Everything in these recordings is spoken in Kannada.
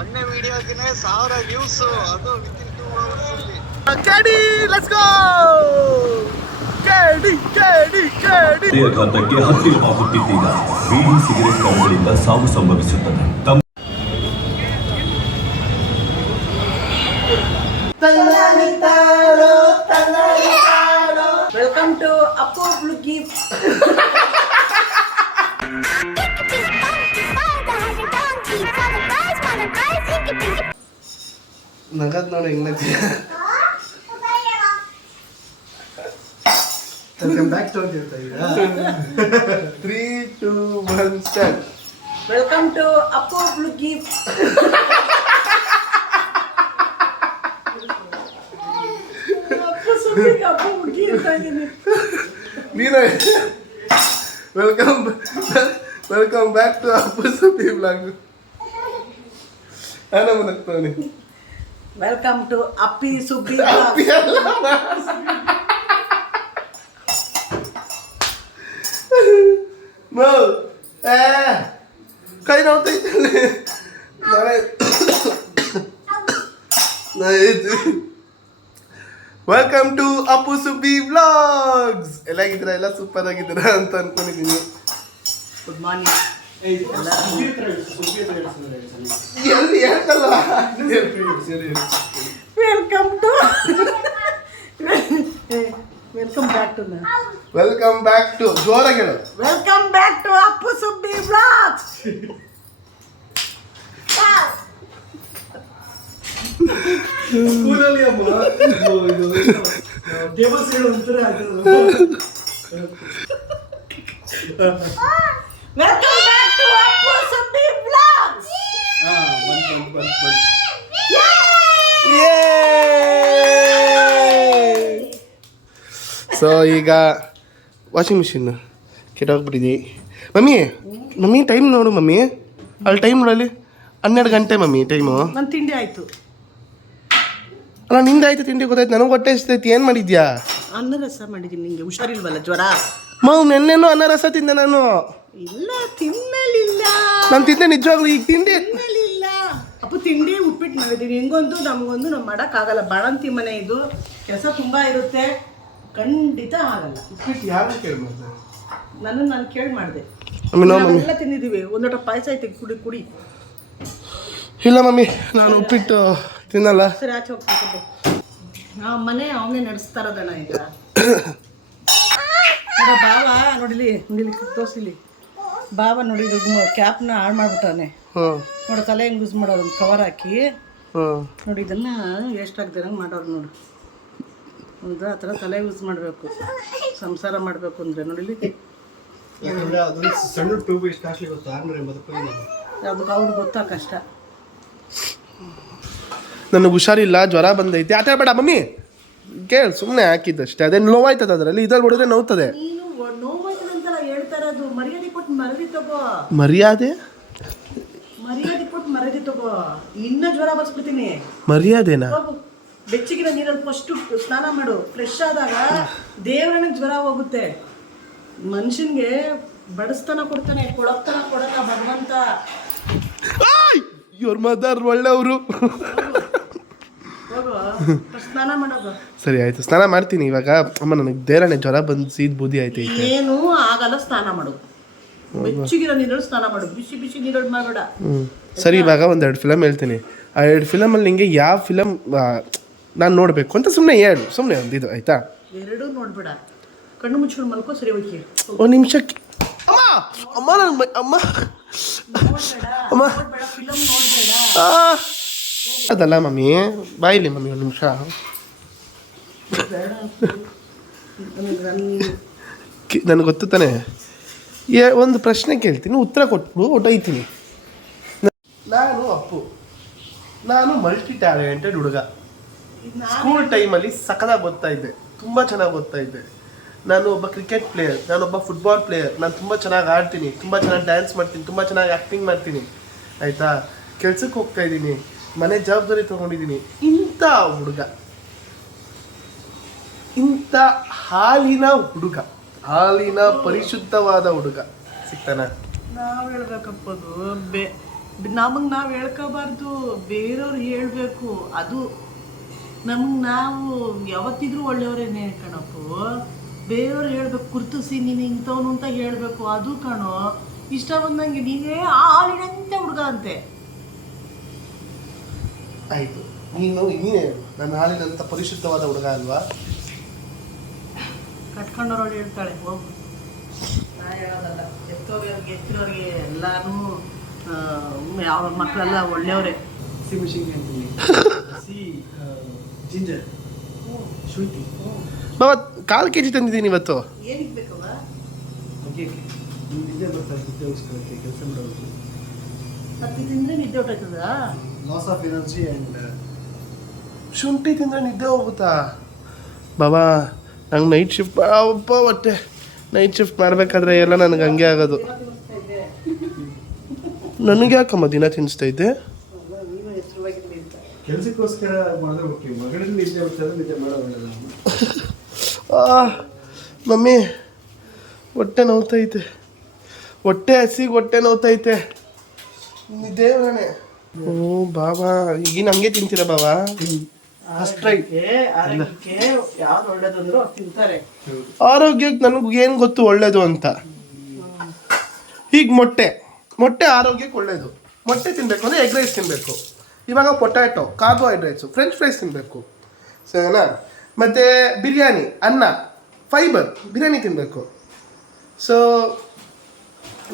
ಒಂದೇ ವಿಡಿಯೋಗೆ 1000 ವ್ಯೂಸ್, ಅದು ವಿತಿನ್ 2 hours ಅಲ್ಲಿ. ಕೆಡಿ ಲೆಟ್ಸ್ ಗೋ ಕೆಡಿ ಕೆಡಿ ಕೆಡಿ. ಹೃದಯಾಘಾತಕ್ಕೆ ಹತ್ತಿರವಾಗುತ್ತಿದ್ದೀಗ ಬೀಡಿ ಸಿಗರೆಟ್ ಕಣಗಳಿಂದ ಸಾವು ಸಂಭವಿಸುತ್ತದೆ. ವೆಲ್ಕಮ್ ಟು ಅಪ್ಪು ಬ್ಲುಗಿ. ನಗದ್ ನೋಡಿ ಹೆಂಗ್ ನಗ್ತೀಯ. ವೆಲ್ಕಮ್ ಬ್ಯಾಕ್ ಟು ಅಂತ 3 2 1 ಸ್ಟಾರ್ಟ್. ವೆಲ್ಕಮ್ ಟು ಅಪ್ಪು ಬ್ಲುಗಿ. ಅಪ್ಪು ಬ್ಲುಗಿ ಅಂತ ಇದೀನಿ. ನೀನು welcome back to Appu Subbi blog. ನಾನು ನಗ್ತಾನೆ. Welcome to Appi Subbi. ಕೈ ನೋಡ್ತೈತೆ. Welcome to Appu Subbi vlogs. ಎಲ್ಲಾಗಿದ್ದೀರಾ? ಎಲ್ಲ ಸೂಪರ್ ಆಗಿದ್ದೀರಾ ಅಂತ ಅನ್ಕೊಂಡಿದ್ದೀನಿ. Good morning. ಎಲ್ಲಿ ಹೇಳ್ತಲ್ಲ. Welcome to welcome back to welcome back to ಜೋರಾಗಿ ಹೇಳು. Welcome back to Appu Subbi vlogs. ಸ್ಕೂಲಲ್ಲಿ ಅಮ್ಮ ಟೇಬಲ್ಸ್ ಹೇಳು ಅಂತಾರೆ. Welcome back to Appu Subbi vlogs. So ಈಗ ವಾಷಿಂಗ್ ಮಿಷಿನ್ ಕೆಟ್ಟೋಗ್ಬಿಟ್ಟಿದೆ. ಮಮ್ಮಿ ಟೈಮ್ ನೋಡು ಮಮ್ಮಿ. ಅಲ್ಲಿ ಟೈಮ್ ನೋಡಲ್ಲಿ 12 ಗಂಟೆ ಮಮ್ಮಿ ಟೈಮು. ನನ್ನ ತಿಂಡಿ ಆಯಿತು. ಅಲ್ಲ ನಿಂದಾಯ್ತು ತಿಂಡಿ ಗೊತ್ತಾಯ್ತು. ನನಗೆ ಹೊಟ್ಟೆ ಎಷ್ಟೈತಿ. ಏನು ಮಾಡಿದ್ಯಾ? ಅನ್ನ ರಸ ಮಾಡಿದ್ದೀನಿ. ನಿಂಗೆ ಹುಷಾರಿಲ್ವಲ್ಲ, ಜ್ವರ. ನೆನ್ನೆನೂ ಅನ್ನ ರಸ ತಿಂದೆ ನಾನು. ಇಲ್ಲ, ತಿನ್ನಲಿಲ್ಲ. ನಾನು ತಿಂದೆ ನಿಜವಾಗ್ಲೂ. ಈಗ ತಿಂಡಿ ತಿನ್ನಲಿಲ್ಲ. ಅಪ್ಪು ತಿಂಡಿ ಉಪ್ಪಿಟ್ಟು ಮಾಡಿದ್ದೀನಿ. ಹಿಂಗೊಂದು ನಮಗೊಂದು ನಾವು ಮಾಡೋಕ್ಕಾಗಲ್ಲ. ಬಾಣಂತಿ ಮನೆ ಇದು, ಕೆಲಸ ತುಂಬ ಇರುತ್ತೆ, ಖಂಡಿತ ಆಗಲ್ಲ. ಉಪ್ಪಿಟ್ಟು ಯಾರು ಕೇಳಿ ನಾನು ಕೇಳಿ ಮಾಡಿದೆ. ಮಮ್ಮಿ ಎಲ್ಲ ತಿಂದಿದ್ದೀವಿ. ಒಂದೊಟ ಪಾಯಸ ಐತೆ, ಕುಡಿ. ಇಲ್ಲ ಮಮ್ಮಿ, ನಾನು ಉಪ್ಪಿಟ್ಟು ತಿನ್ನಲ್ಲ. ಸರಿ, ಆಚೆ ಹೋಗ್ಬೇಕು. ಮನೆ ಅವನೇ ನಡೆಸ್ತಾ ಇರೋದಣ್ಣ ಈಗ. ಬಾವ ನೋಡಿಲಿ ತೋರಿಸಿಲಿ. ಬಾವ ನೋಡಿ ಕ್ಯಾಪ್ನ ಹಾಳು ಮಾಡ್ಬಿಟ್ಟವನೆ. ನೋಡಿ ತಲೆ ಹೆಂಗೆ ಯೂಸ್ ಮಾಡೋದು, ಒಂದು ಕವರ್ ಹಾಕಿ ನೋಡಿ. ಇದನ್ನು ವೇಸ್ಟ್ ಆಗ್ದಿರಂಗೆ ಮಾಡೋರು ನೋಡು. ಒಂದು ಆ ಥರ ತಲೆ ಯೂಸ್ ಮಾಡಬೇಕು ಸಂಸಾರ ಮಾಡಬೇಕು ಅಂದರೆ. ನೋಡಿಲಿ, ಸಣ್ಣ ಟ್ಯೂಬ್ ಇಷ್ಟು ಕಾಸ್ಟ್ಲಿ ಗೊತ್ತಾ? 680 ಅದಕ್ಕೆ ಅವ್ರಿಗೆ ಗೊತ್ತಾ ಕಷ್ಟ. ನನಗೆ ಹುಷಾರಿಲ್ಲ, ಜ್ವರ ಬಂದೈತೆ. ಆತ ಬೇಡ ಮಮ್ಮಿ, ಕೇಳಿ ಸುಮ್ಮನೆ ಹಾಕಿದ್ದಷ್ಟೇ. ಅದೇನು ನೋವಾಯ್ತದ ಅದರಲ್ಲಿ. ಇದ್ರಲ್ಲಿ ಹೊಡೆದ್ರೆ ನೋವ್ತದೆ. ನೀನು ನೋವಾಯ್ತದೆ ಅಂತೆಲ್ಲ ಹೇಳ್ತಾ ಇರೋದು. ಮರ್ಯಾದೆ ಕೊಟ್ಟು ಮರದಿ ತಗೋ. ಮರ್ಯಾದೆ ಕೊಟ್ಟು ಮರದಿ ತಗೋ. ಇನ್ನ ಜ್ವರ ಬರ್ಸ್ಬಿಡ್ತೀನಿ. ಮರ್ಯಾದೆನಾ? ಬೆಚ್ಚಗಿನ ನೀರಲ್ಲಿ ಫಸ್ಟು ಸ್ನಾನ ಮಾಡು. ಫ್ರೆಶ್ ಆದಾಗ ದೇವರನಿಗೆ ಜ್ವರ ಹೋಗುತ್ತೆ. ಮನುಷ್ಯನ್ಗೆ ಬಡಿಸ್ತಾನ ಕೊಡ್ತಾನೆ, ಕೊಳಕ್ತಾನ ಕೊಡಲ್ಲ ಭಗವಂತ. ಇವ್ರ ಮದರ್ ಒಳ್ಳೆಯವರು. ಸ್ನಾನ ಮಾಡೋದು. ಸರಿ ಆಯ್ತು, ಸ್ನಾನ ಮಾಡ್ತೀನಿ ಇವಾಗ. ಅಮ್ಮ ನನಗೆ ದೇರನೆ ಜ್ವರ ಬಂದು ಸೀದ್ ಬೂದಿ ಆಯ್ತೈತೆ. ಏನೂ ಆಗಲ್ಲ, ಸ್ನಾನ ಮಾಡೋದು. ಬೆಚ್ಚಗಿರೋ ನೀರಲ್ಲಿ ಸ್ನಾನ ಮಾಡು, ಬಿಸಿ ನೀರಲ್ಲಿ ಮಾಡಬೇಡ. ಸರಿ, ಇವಾಗ 1-2 ಫಿಲಮ್ ಹೇಳ್ತೀನಿ. ಆ 2 ಫಿಲಮಲ್ಲಿ ನಿಂಗೆ ಯಾವ ಫಿಲಮ್ ನಾನು ನೋಡಬೇಕು ಅಂತ ಸುಮ್ಮನೆ ಹೇಳು. ಸುಮ್ಮನೆ ಒಂದು ಇದು ಆಯ್ತಾ? ಎರಡೂ ನೋಡ್ಬೇಡ, ಕಣ್ಣು ಮುಚ್ಕೊಂಡು ಮಲ್ಕೋ. ಸರಿ, ಹೋಗಿ ಒಂದು ನಿಮಿಷಕ್ಕೆ. ಅಮ್ಮ ನನ್ನ ಅಮ್ಮ ಅಮ್ಮ ಫಿಲಮ್ ನೋಡ್ಬೇಡ. ಅದಲ್ಲ ಮಮ್ಮಿ, ಬಾಯಿಲಿ ಮಮ್ಮಿ ಒಂದು ನಿಮಿಷ. ನನಗೆ ಗೊತ್ತು ತಾನೆ. ಒಂದು ಪ್ರಶ್ನೆ ಕೇಳ್ತೀನಿ, ಉತ್ತರ ಕೊಟ್ಟು ಹೊಟ್ಟೋಯ್ತೀನಿ. ನಾನು ಅಪ್ಪು, ನಾನು ಮಲ್ಟಿ ಟ್ಯಾಲೆಂಟೆಡ್ ಹುಡುಗ. ಸ್ಕೂಲ್ ಟೈಮಲ್ಲಿ ಸಖತ್ತಾಗಿ ಓದ್ತಾ ಇದ್ದೆ, ತುಂಬ ಚೆನ್ನಾಗಿ ಓದ್ತಾ ಇದ್ದೆ. ನಾನು ಒಬ್ಬ ಕ್ರಿಕೆಟ್ ಪ್ಲೇಯರ್, ನಾನೊಬ್ಬ ಫುಟ್ಬಾಲ್ ಪ್ಲೇಯರ್. ನಾನು ತುಂಬ ಚೆನ್ನಾಗಿ ಆಡ್ತೀನಿ, ತುಂಬ ಚೆನ್ನಾಗಿ ಡ್ಯಾನ್ಸ್ ಮಾಡ್ತೀನಿ, ತುಂಬ ಚೆನ್ನಾಗಿ ಆ್ಯಕ್ಟಿಂಗ್ ಮಾಡ್ತೀನಿ. ಆಯಿತಾ? ಕೆಲ್ಸಕ್ಕೆ ಹೋಗ್ತಾ ಇದ್ದೀನಿ, ಮನೆ ಜವಾಬ್ದಾರಿ ತೊಗೊಂಡಿದ್ದೀನಿ. ಇಂಥ ಹುಡುಗ, ಇಂಥ ಹಾಲಿನ ಪರಿಶುದ್ಧವಾದ ಹುಡುಗ ಸಿಗ್ತಾನ? ನಾವು ಹೇಳ್ಬೇಕಪ್ಪದು ನಮಗೆ ನಾವು ಹೇಳ್ಕೋಬಾರ್ದು, ಬೇರೆಯವ್ರು ಹೇಳ್ಬೇಕು. ಅದು ನಮ್ಗೆ ನಾವು ಯಾವತ್ತಿದ್ರೂ ಒಳ್ಳೆಯವರೇನೆ ಕಣಪ್ಪು. ಬೇರೆಯವ್ರು ಹೇಳ್ಬೇಕು, ಗುರ್ತಿಸಿ ನೀನು ಇಂಥವನು ಅಂತ ಹೇಳ್ಬೇಕು. ಅದು ಕಣೋ ಇಷ್ಟ ಬಂದಂಗೆ ನೀವೇ ಆಳಿನಂತೆ ಹುಡುಗ ಅಂತೆ. ಆಯಿತು, ನೀನೇ ನನ್ನ ಹಾಲಿನಂಥ ಪರಿಶುದ್ಧವಾದ ಹುಡುಗ ಅಲ್ವಾ? ಕಟ್ಕೊಂಡವ್ರು ಹೇಳ್ತಾಳೆ, ಹೋಗು. ನಾ ಹೇಳೋದಲ್ಲ, ಎತ್ತಿರೋರಿಗೆ ಎಲ್ಲಾರು ಅವ್ರ ಮಕ್ಕಳೆಲ್ಲ ಒಳ್ಳೆಯವರೇ. ಜಿಂಜರ್ ಶುಂಠಿ ಬಾಬಾ 1/4 kg ತಂದಿದ್ದೀನಿ ಇವತ್ತು. ಏನಿಗೆ ಬೇಕವ? ನಿದ್ದೆ ಬರ್ತಾ ನಿದ್ದೆಗೋಸ್ಕರಕ್ಕೆ ಕೆಲಸ ಮಾಡೋದು. ಹತ್ತಿ ತಿಂದರೆ ನಿದ್ದೆ ಹೊಟ್ಟೋಯ್ತದ? ಲಾಸ್ ಆಫ್ ಎನರ್ಜಿ ಆ್ಯಂಡ್ ಶುಂಠಿ ತಿಂದರೆ ನಿದ್ದೆ ಹೋಗುತ್ತಾ ಬಾಬಾ? ನಂಗೆ ನೈಟ್ ಶಿಫ್ಟ್ ಅಪ್ಪ ಹೊಟ್ಟೆ ನೈಟ್ ಶಿಫ್ಟ್ ಮಾಡಬೇಕಾದ್ರೆ ಎಲ್ಲ ನನಗೆ ಹಂಗೆ ಆಗೋದು. ನನಗೆ ಯಾಕಮ್ಮ ದಿನ ತಿನ್ನಿಸ್ತೈತೆ? ಕೆಲಸಕ್ಕೋಸ್ಕರ ಮಾಡಿದ್ರೆ ಓಕೆ, ಮಗಳಿಗೆ ನಿದ್ದೆ ಬರ್ತಾರೆ, ನಿದ್ದೆ ಮಾಡೋದಿಲ್ಲ. ಮಮ್ಮಿ ಹೊಟ್ಟೆ ನೋವ್ತೈತೆ, ಹೊಟ್ಟೆ ಹಸಿಗೆ ಹೊಟ್ಟೆ ನೋವ್ತೈತೆ. ದೇವರೇ. ಓ ಬಾಬಾ, ಈಗಿನ ಹಂಗೆ ತಿಂತೀರಾ ಬಾಬಾ? ಆರೋಗ್ಯಕ್ಕೆ ಯಾವ್ದು ಒಳ್ಳೇದಂದ್ರು ತಿಂತಾರೆ. ಆರೋಗ್ಯಕ್ಕೆ ನನಗೆ ಏನು ಗೊತ್ತು ಒಳ್ಳೇದು ಅಂತ. ಈಗ ಮೊಟ್ಟೆ ಆರೋಗ್ಯಕ್ಕೆ ಒಳ್ಳೇದು. ಮೊಟ್ಟೆ ತಿನ್ನಬೇಕು ಅಂದರೆ ಎಗ್ ರೈಸ್ ತಿನ್ನಬೇಕು. ಇವಾಗ ಪೊಟ್ಯಾಟೊ ಕಾರ್ಬೋಹೈಡ್ರೇಟ್ಸು, ಫ್ರೆಂಚ್ ಫ್ರೈಸ್ ತಿನ್ನಬೇಕು, ಸರಿನಾ? ಮತ್ತು ಬಿರಿಯಾನಿ, ಅನ್ನ, ಫೈಬರ್, ಬಿರಿಯಾನಿ ತಿನ್ನಬೇಕು. ಸೊ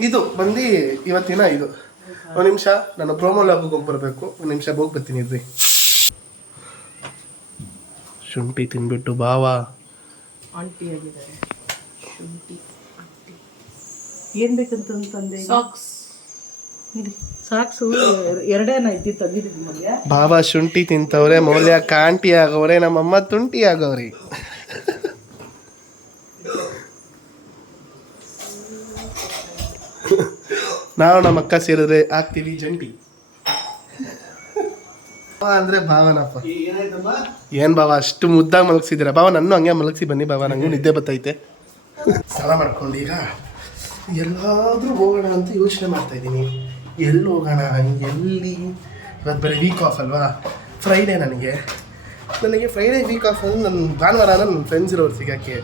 ಇದು ಬಂದು ಇವತ್ತಿನ ಇದು. ಒಂದು ನಿಮಿಷ, ನಾನು ಪ್ರೋಮೋ ಲಾಗಿಗೆ ಹೋಗಿ ಬರಬೇಕು. ಒಂದು ನಿಮಿಷ ಹೋಗಿ ಬರ್ತೀನಿ ಇದ್ರಿ. ಶುಂಠಿ ತಿನ್ಬಿಟ್ಟು ಬಾವಾ ಆಂಟಿ ಆಗಿದ್ದಾರೆ. ಶುಂಠಿ ಆಂಟಿ ಏನು ಬೇಕಂತಂದೆ? ಸಾಕ್ಸು ಎರಡೇನ ಇದ್ದಿದ್ದು ತಂದಿದ್ದೀನಿ ನಿಮಗೆ. ಬಾಬಾ ಶುಂಠಿ ತಿಂತವ್ರೆ, ಮೌಲ್ಯ ಕಾಂಟಿ ಆಗವ್ರೆ, ನಮ್ಮಮ್ಮ ತುಂಟಿ ಆಗವ್ರಿ. ನಾವು ನಮ್ಮ ಅಕ್ಕ ಸೇರಿದ್ರೆ ಆಗ್ತೀವಿ ಜಂಟಿ. ಅಂದ್ರೆ ಭಾವನಪ್ಪ. ಏನ್ ಬಾವ ಅಷ್ಟು ಮುದ್ದಾಗಿ ಮಲಗಿಸಿದ್ದೀರಾ? ಬಾವ ನನ್ನ ಹಂಗೆ ಮಲಗಿಸಿ ಬನ್ನಿ ಬಾವ, ನಂಗೂ ನಿದ್ದೆ ಬರ್ತೈತೆ. ಸ್ನಾನ ಮಾಡ್ಕೊಂಡು ಈಗ ಎಲ್ಲಾದ್ರೂ ಹೋಗೋಣ ಅಂತ ಯೋಚನೆ ಮಾಡ್ತಾ ಇದ್ದೀನಿ. ಎಲ್ಲಿ ಹೋಗೋಣ, ಎಲ್ಲಿ? ಇವತ್ತು ಬರೀ ವೀಕ್ ಆಫ್ ಅಲ್ವಾ, ಫ್ರೈಡೇ. ನನಗೆ ಫ್ರೈಡೇ ವೀಕ್ ಆಫ್ ಅಂದ್ರೆ ನನ್ನ ಭಾನುವಾರ ನನ್ನ ಫ್ರೆಂಡ್ಸ್ ಇರೋರು ಸಿಗೋಕ್ಕೆ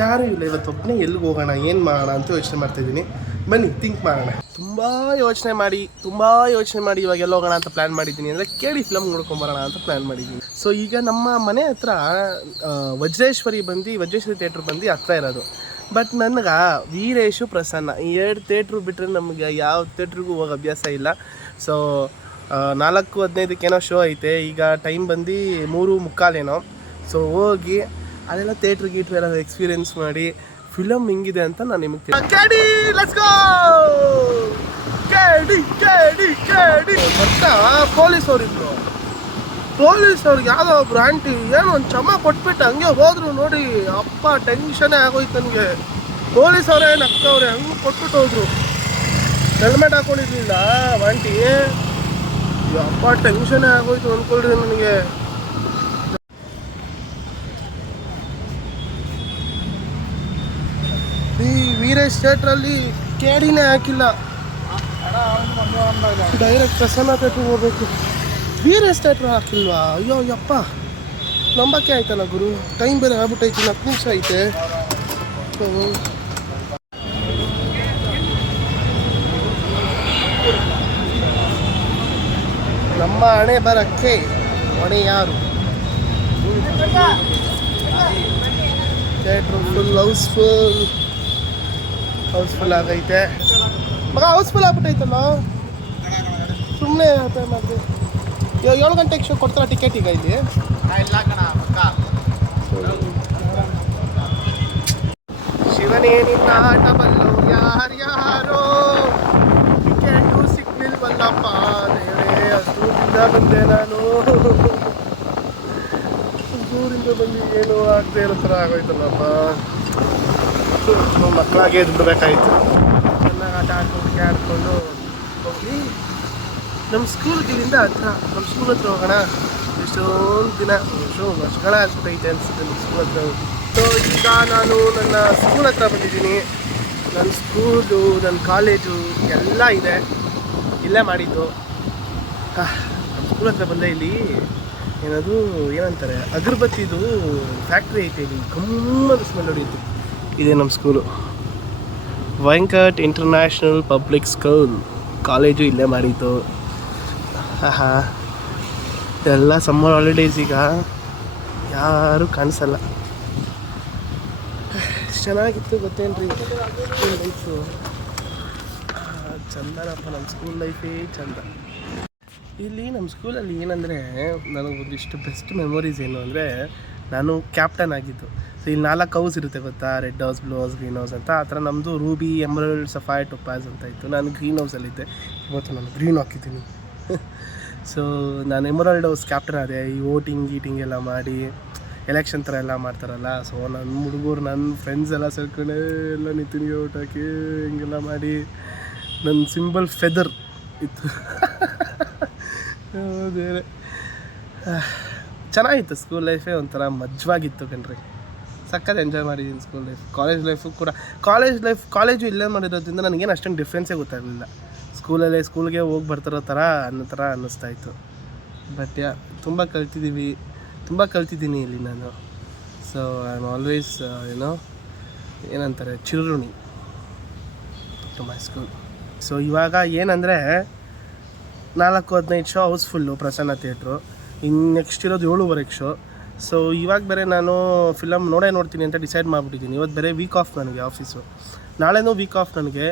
ಯಾರೂ ಇಲ್ಲ. ಇವತ್ತೊಬ್ಬನೇ ಎಲ್ಲಿಗೆ ಹೋಗೋಣ, ಏನು ಮಾಡೋಣ ಅಂತ ಯೋಚನೆ ಮಾಡ್ತಾಯಿದ್ದೀನಿ. ಬನ್ನಿ ಥಿಂಕ್ ಮಾಡೋಣ. ತುಂಬ ಯೋಚನೆ ಮಾಡಿ ಇವಾಗ ಎಲ್ಲ ಹೋಗೋಣ ಅಂತ ಪ್ಲ್ಯಾನ್ ಮಾಡಿದ್ದೀನಿ. ಅಂದರೆ ಕೇಳಿ ಫಿಲಮ್ ನೋಡ್ಕೊಂಬರೋಣ ಅಂತ ಪ್ಲ್ಯಾನ್ ಮಾಡಿದ್ದೀನಿ. ಸೊ ಈಗ ನಮ್ಮ ಮನೆ ಹತ್ರ ವಜ್ರೇಶ್ವರಿ ಥಿಯೇಟ್ರ್ ಬಂದು ಹತ್ರ ಇರೋದು. ಬಟ್ ನನಗೆ ವೀರೇಶು, ಪ್ರಸನ್ನ ಈ 2 ಥಿಯೇಟ್ರು ಬಿಟ್ಟರೆ ನಮಗೆ ಯಾವ ಥಿಯೇಟ್ರಿಗೂ ಹೋಗೋ ಅಭ್ಯಾಸ ಇಲ್ಲ. ಸೊ 4:15 ಶೋ ಐತೆ. ಈಗ ಟೈಮ್ ಬಂದು 3:45. ಸೊ ಹೋಗಿ ಅಲ್ಲೆಲ್ಲ ಥಿಯೇಟ್ರ್ ಎಲ್ಲ ಎಕ್ಸ್ಪೀರಿಯೆನ್ಸ್ ಮಾಡಿ ಫಿಲಮ್ ಹಿಂಗಿದೆ ಅಂತ ನಾನು ನಿಮಗೆ ಬರ್ತಾ ಪೊಲೀಸವ್ರಿದ್ರು. ಪೊಲೀಸವ್ರಿಗೆ ಯಾವುದೋ ಒಬ್ರು ಆಂಟಿ ಏನೋ ಒಂದು ಚಮ ಕೊಟ್ಬಿಟ್ಟು ಹಂಗೆ ಹೋದ್ರು ನೋಡಿ. ಅಪ್ಪ ಟೆನ್ಷನೇ ಆಗೋಯ್ತು ನನಗೆ. ಪೊಲೀಸವ್ರೆ ನಕ್ಕವ್ರೆ, ಹಂಗೆ ಕೊಟ್ಬಿಟ್ಟು ಹೋದ್ರು. ಹೆಲ್ಮೆಟ್ ಹಾಕೊಂಡಿರ್ಲಿಲ್ಲ ಆಂಟಿ. ಅಪ್ಪ ಟೆನ್ಷನೇ ಆಗೋಯ್ತು ಅಂದ್ಕೊಳ್ರಿ ನನಗೆ. ಈ ವೀರೇಶ್ ಥಿಯೇಟ್ರಲ್ಲಿ ಕೇಡಿನೇ ಹಾಕಿಲ್ಲ, ಡೈರೆಕ್ಟ್ ಪ್ರಸನ್ನ ಥಿಯೇಟ್ರಿಗೆ ಹೋಗ್ಬೇಕು. ವೀರೇಶ್ ಥಿಯೇಟ್ರ್ ಹಾಕಿಲ್ವಾ? ಅಯ್ಯೋ ಯಪ್ಪ, ನಂಬಕ್ಕೆ ಆಯ್ತಲ್ಲ ಗುರು. ಟೈಮ್ ಬೇರೆ ಆಗ್ಬಿಟ್ಟೈತಿ, 10 ನಿಮಿಷ ಐತೆ. ನಮ್ಮ ಹಣೆ ಬರಕ್ಕೆ ಹೊಣೆ ಯಾರು? ಥಿಯೇಟ್ರು ಫುಲ್ ಹೌಸ್ಫುಲ್ ಆಗೈತೆ ಮಗ. ಹೌಸ್ಫುಲ್ ಆಗ್ಬಿಟ್ಟೈತಲ್ಲ, ಸುಮ್ಮನೆ ಮಾಡಿದೆ. 7 ಗಂಟೆಗೆ ಶೋ ಕೊಡ್ತಾರ ಟಿಕೆಟ್ ಈಗ ಇಲ್ಲಿ? ಶಿವನೇ ನಿನ್ನ ಆಟ ಬಲ್ಲು ಯಾರ್ಯಾರೋ, ಟಿಕೆಟು ಸಿಗ್ಲಿಲ್ವಲ್ಲಪ್ಪ ದೇವರೇ. ದೂರಿಂದ ಬಂದೆ ನಾನು, ದೂರಿಂದ ಬಂದು ಏನು ಆಗದೆ ಇರೋ ಥರ ಆಗೋಯ್ತಲ್ಲಪ್ಪ. ಮಕ್ಕಳಾಗೆ ದುಡ್ಬೇಕಾಯ್ತು. ಚೆನ್ನಾಗಿ ಆಟ ಆಡ್ಕೊಂಡು ಹೋಗಿ ನಮ್ಮ ಸ್ಕೂಲ್ಗಿಲ್ಲಿಂದ ಹತ್ರ. ನಮ್ಮ ಸ್ಕೂಲ್ ಹತ್ರ ಹೋಗೋಣ. ಎಷ್ಟೊಂದು ದಿನ ವರ್ಷಗಳೇ ಆಗ್ಬಿಟ್ಟೈತೆ ಅನಿಸುತ್ತೆ ನಮ್ಮ ಸ್ಕೂಲ್ ಹತ್ರ. ಸೊ ಈಗ ನಾನು ನನ್ನ ಸ್ಕೂಲ್ ಹತ್ರ ಬಂದಿದ್ದೀನಿ. ನನ್ನ ಸ್ಕೂಲು, ನನ್ನ ಕಾಲೇಜು ಎಲ್ಲ ಇದೆ. ಇಲ್ಲೇ ಮಾಡಿದ್ದು. ನಮ್ಮ ಸ್ಕೂಲ್ ಹತ್ರ ಬಂದೆ. ಇಲ್ಲಿ ಏನದು ಏನಂತಾರೆ ಅಗರಬತ್ತಿದು ಫ್ಯಾಕ್ಟ್ರಿ ಐತೆ. ಇಲ್ಲಿ ಗಮ್ಮದ ಸ್ಮೆಲ್ ಹೊಡಿಯುತ್ತೆ. ಇದೆ ನಮ್ಮ school, Venkat international public school. College ಇಲ್ಲೇ ಮಾಡಿದ್ದು. ಎಲ್ಲ ಸಮ್ಮರ್ ಹಾಲಿಡೇಸ್, ಈಗ ಯಾರೂ ಕಾಣಿಸಲ್ಲ. ಚೆನ್ನಾಗಿತ್ತು ಗೊತ್ತೇನ್ರಿ ಸ್ಕೂಲ್ ಲೈಫು. ಚಂದನಪ್ಪ, ನಮ್ಮ ಸ್ಕೂಲ್ ಲೈಫೇ ಚಂದ. ಇಲ್ಲಿ ನಮ್ಮ ಸ್ಕೂಲಲ್ಲಿ ಏನಂದರೆ ನನಗೆ ಒಂದಿಷ್ಟು ಬೆಸ್ಟ್ ಮೆಮೊರೀಸ್ ಏನು ಅಂದರೆ, ನಾನು ಕ್ಯಾಪ್ಟನ್ ಆಗಿದ್ದು. ಸೊ ಇಲ್ಲಿ 4 ಹೌಸ್ ಇರುತ್ತೆ ಗೊತ್ತಾ, red house, blue house, green house ಅಂತ. ಆ ಥರ ನಮ್ಮದು ರೂಬಿ, ಎಮರಲ್ಡ್, ಸಫೈರ್, ಟೊಪಾಸ್ ಅಂತ ಇತ್ತು. ನಾನು ಗ್ರೀನ್ ಹೌಸಲ್ಲಿದ್ದೆ. ಇವತ್ತು ನಾನು ಗ್ರೀನ್ ಹಾಕಿದ್ದೀನಿ. ಸೊ ನಾನು ಎಮರಲ್ಡ್ ಹೌಸ್ ಕ್ಯಾಪ್ಟನ್ ಆದೆ. ಈ ವೋಟಿಂಗ್ ಎಲ್ಲ ಮಾಡಿ ಎಲೆಕ್ಷನ್ ಥರ ಎಲ್ಲ ಮಾಡ್ತಾರಲ್ಲ. ಸೊ ನನ್ನ ಹುಡುಗರು, ನನ್ನ ಫ್ರೆಂಡ್ಸ್ ಎಲ್ಲ ಸೇರ್ಕೊಂಡೆ ಎಲ್ಲ ನಿತಿನ್ಗೆ ಓಟ್ ಹಾಕಿ ಹಿಂಗೆಲ್ಲ ಮಾಡಿ ನನ್ನ ಸಿಂಬಲ್ ಫೆದರ್ ಇತ್ತು. ಬೇರೆ ಚೆನ್ನಾಗಿತ್ತು ಸ್ಕೂಲ್ ಲೈಫೇ. ಒಂಥರ ಮಜವಾಗಿತ್ತು ಕಣ್ರಿ. ಸಕ್ಕತ್ ಎಂಜಾಯ್ ಮಾಡಿದ್ದೀನಿ ಸ್ಕೂಲ್ ಲೈಫ್. ಕಾಲೇಜ್ ಲೈಫು ಕೂಡ, ಕಾಲೇಜು ಇಲ್ಲೇ ಮಾಡಿರೋದ್ರಿಂದ ನನಗೇನು ಅಷ್ಟೊಂದು ಡಿಫ್ರೆನ್ಸೇ ಗೊತ್ತಾಗಲಿಲ್ಲ. ಸ್ಕೂಲ್ಗೆ ಹೋಗಿ ಬರ್ತಿರೋ ಥರ ಅನ್ನಿಸ್ತಾಯಿತ್ತು. ಬಟ್ ತುಂಬ ಕಲ್ತಿದ್ದೀನಿ ಇಲ್ಲಿ ನಾನು. ಸೊ ಐ ಆಮ್ ಆಲ್ವೇಸ್ ಏನಂತಾರೆ ಚಿರುರುಣಿ ಟು ಮೈ ಸ್ಕೂಲ್. ಸೊ ಇವಾಗ ಏನಂದರೆ 4-15 ಶೋ ಹೌಸ್ಫುಲ್ಲು ಪ್ರಸನ್ನ ಥಿಯೇಟ್ರು. ಇನ್ನು ನೆಕ್ಸ್ಟ್ ಇರೋದು 7:15 ಶೋ. ಸೊ ಇವಾಗ ಬೇರೆ ನಾನು ಫಿಲಮ್ ನೋಡ್ತೀನಿ ಅಂತ ಡಿಸೈಡ್ ಮಾಡಿಬಿಟ್ಟಿದ್ದೀನಿ. ಇವತ್ತು ಬೇರೆ ವೀಕ್ ಆಫ್ ನನಗೆ ಆಫೀಸು, ನಾಳೆನೂ ವೀಕ್ ಆಫ್ ನನಗೆ.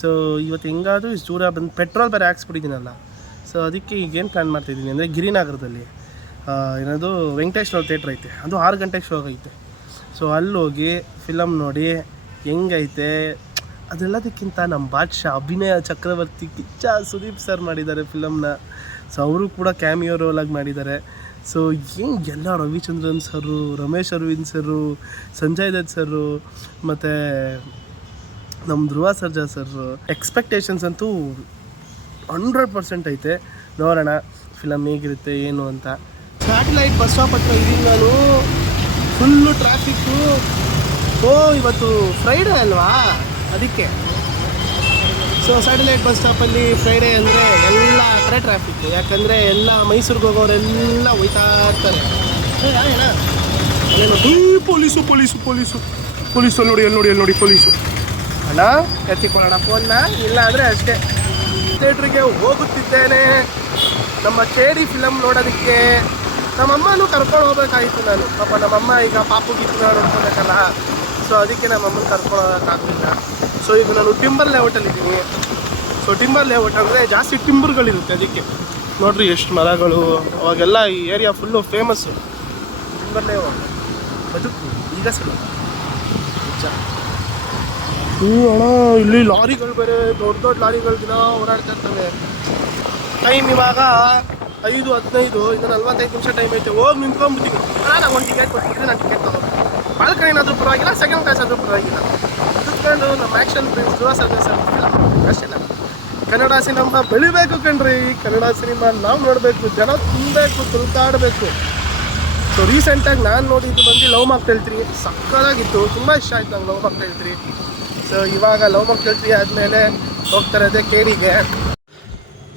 ಸೊ ಇವತ್ತು ಹೆಂಗಾದರೂ ಇಷ್ಟು ದೂರ ಬಂದು ಪೆಟ್ರೋಲ್ ಬೇರೆ ಹಾಕ್ಸ್ಬಿಟ್ಟಿದ್ದೀನಲ್ಲ. ಸೊ ಅದಕ್ಕೆ ಈಗೇನು ಪ್ಲ್ಯಾನ್ ಮಾಡ್ತಾಯಿದ್ದೀನಿ ಅಂದರೆ, ಗಿರಿನಗರದಲ್ಲಿ ಏನದು ವೆಂಕಟೇಶ್ವರ ಥಿಯೇಟ್ರ್ ಐತೆ, ಅದು 6 ಗಂಟೆಗೆ ಶೋ ಆಗೈತೆ. ಸೊ ಅಲ್ಲೋಗಿ ಫಿಲಮ್ ನೋಡಿ ಹೆಂಗೈತೆ. ಅದೆಲ್ಲದಕ್ಕಿಂತ ನಮ್ಮ ಬಾದ್ಶಾ ಅಭಿನಯ ಚಕ್ರವರ್ತಿ ಕಿಚ್ಚ ಸುದೀಪ್ ಸರ್ ಮಾಡಿದ್ದಾರೆ ಫಿಲಮ್ನ. ಸೊ ಅವರು ಕೂಡ ಕ್ಯಾಮಿಯೋ ರೋಲಾಗಿ ಮಾಡಿದ್ದಾರೆ. ಸೊ ಎಲ್ಲ ರವಿಚಂದ್ರನ್ ಸರು, ರಮೇಶ್ ಅರವಿಂದ್ ಸರು, ಸಂಜಯ್ ದತ್ ಸರು, ಮತ್ತು ನಮ್ಮ ಧ್ರುವ ಸರ್ಜಾ ಸರು. ಎಕ್ಸ್ಪೆಕ್ಟೇಷನ್ಸ್ ಅಂತೂ 100% ಐತೆ. ನೋಡೋಣ ಫಿಲಮ್ ಹೇಗಿರುತ್ತೆ ಏನು ಅಂತ. ಸ್ಯಾಟಲೈಟ್ ಬಸ್ ಸ್ಟಾಪ್ ಹತ್ರ ಇದ್ದೀನಿ ನಾನು. Full traffic. ಇವತ್ತು ಫ್ರೈಡೇ ಅಲ್ವಾ, ಅದಕ್ಕೆ. ಸೊ ಸ್ಯಾಟಲೈಟ್ ಬಸ್ ಸ್ಟಾಪಲ್ಲಿ ಫ್ರೈಡೇ ಅಂದರೆ ಎಲ್ಲ ಕಡೆ ಟ್ರಾಫಿಕ್ಕು. ಯಾಕಂದರೆ ಎಲ್ಲ ಮೈಸೂರಿಗೆ ಹೋಗೋರೆಲ್ಲ ಹೋಯ್ತಾ ಇರ್ತಾರೆ. ಪೊಲೀಸು ಅಲ್ಲಿ ನೋಡಿ ಪೊಲೀಸು. ಅಣ್ಣ ಎತ್ತಿಕೊಳ್ಳೋಣ ಫೋನ್ನ, ಇಲ್ಲ ಅಂದರೆ ಅಷ್ಟೇ. ಥಿಯೇಟ್ರಿಗೆ ಹೋಗುತ್ತಿದ್ದೇನೆ ನಮ್ಮ ಕೇಡಿ ಫಿಲಮ್ ನೋಡೋದಕ್ಕೆ. ನಮ್ಮಮ್ಮನೂ ಕರ್ಕೊಂಡು ಹೋಗ್ಬೇಕಾಗಿತ್ತು ನಾನು. ಪಾಪ ನಮ್ಮಮ್ಮ ಈಗ ಪಾಪುಗಿತ್ತು ನೋಡ್ಕೋಬೇಕಲ್ಲ. ಸೊ ಅದಕ್ಕೆ ನಮ್ಮಮ್ಮನ ಕರ್ಕೊಳ್ಳೋಕ್ಕಾಗಲಿಲ್ಲ. ಸೊ ಈಗ ನಾನು ಟಿಂಬರ್ ಲೇಔಟಲ್ಲಿದ್ದೀನಿ. ಸೊ ಟಿಂಬರ್ ಲೇಔಟ್ ಅಂದರೆ ಜಾಸ್ತಿ ಟಿಂಬರ್ಗಳಿರುತ್ತೆ. ಅದಕ್ಕೆ ನೋಡಿರಿ ಎಷ್ಟು ಮರಗಳು. ಅವಾಗೆಲ್ಲ ಈ area full famous timber layout. ಬದುಕು ಈಗ ಸಲ ನಿಜ. ಅಣ್ಣ ಇಲ್ಲಿ ಲಾರಿಗಳು ಬೇರೆ, ದೊಡ್ಡ ಲಾರಿಗಳು ದಿನ ಓಡಾಡ್ತಾ ಇರ್ತವೆ. ಟೈಮ್ ಇವಾಗ 5:15, ಇನ್ನು 45 ನಿಮಿಷ ಟೈಮ್ ಐತೆ. ಹೋಗಿ ನಿಂತ್ಕೊಂಡ್ಬಿಡ್ತೀನಿ. ನಾನು ಒಂದು ಟಿಕೆಟ್ ಕೊಟ್ಟಿದ್ರೆ ನಾನು ಟಿಕೆಟ್ ತೊಗೊಂಡು ಬಾಲ್ಕನಿ ಏನಾದರೂ ಪರವಾಗಿಲ್ಲ, ಸೆಕೆಂಡ್ ಕ್ಲಾಸ್ ಆದರೂ ಪರವಾಗಿಲ್ಲ, ಕುತ್ಕೊಂಡು ನಮ್ಮ action prince Dhruva Sarja sir ಅಷ್ಟೇ. ಕನ್ನಡ ಸಿನಿಮಾ ಬೆಳಿಬೇಕು ಕಣ್ರಿ. ಕನ್ನಡ ಸಿನಿಮಾ ನಾವು ನೋಡಬೇಕು, ಜನ ತುಂಬಬೇಕು, ತುಳ್ಕಾಡಬೇಕು. ಸೊ ರೀಸೆಂಟಾಗಿ ನಾನು ನೋಡಿದ್ದು ಬಂದು ಲವ್ ಮಾಕ್ಟೇಲ್ 3. ಸಕ್ಕತ್ತಾಗಿತ್ತು, ತುಂಬ ಇಷ್ಟ ಆಯ್ತು ನಂಗೆ ಲವ್ ಮಾಕ್ಟೇಲ್ 3. ಸೊ ಇವಾಗ ಲವ್ ಮಾಕ್ಟೇಲ್ 3 ಆದಮೇಲೆ ಹೋಗ್ತಾರದೆ ಕೇಡಿಗೆ.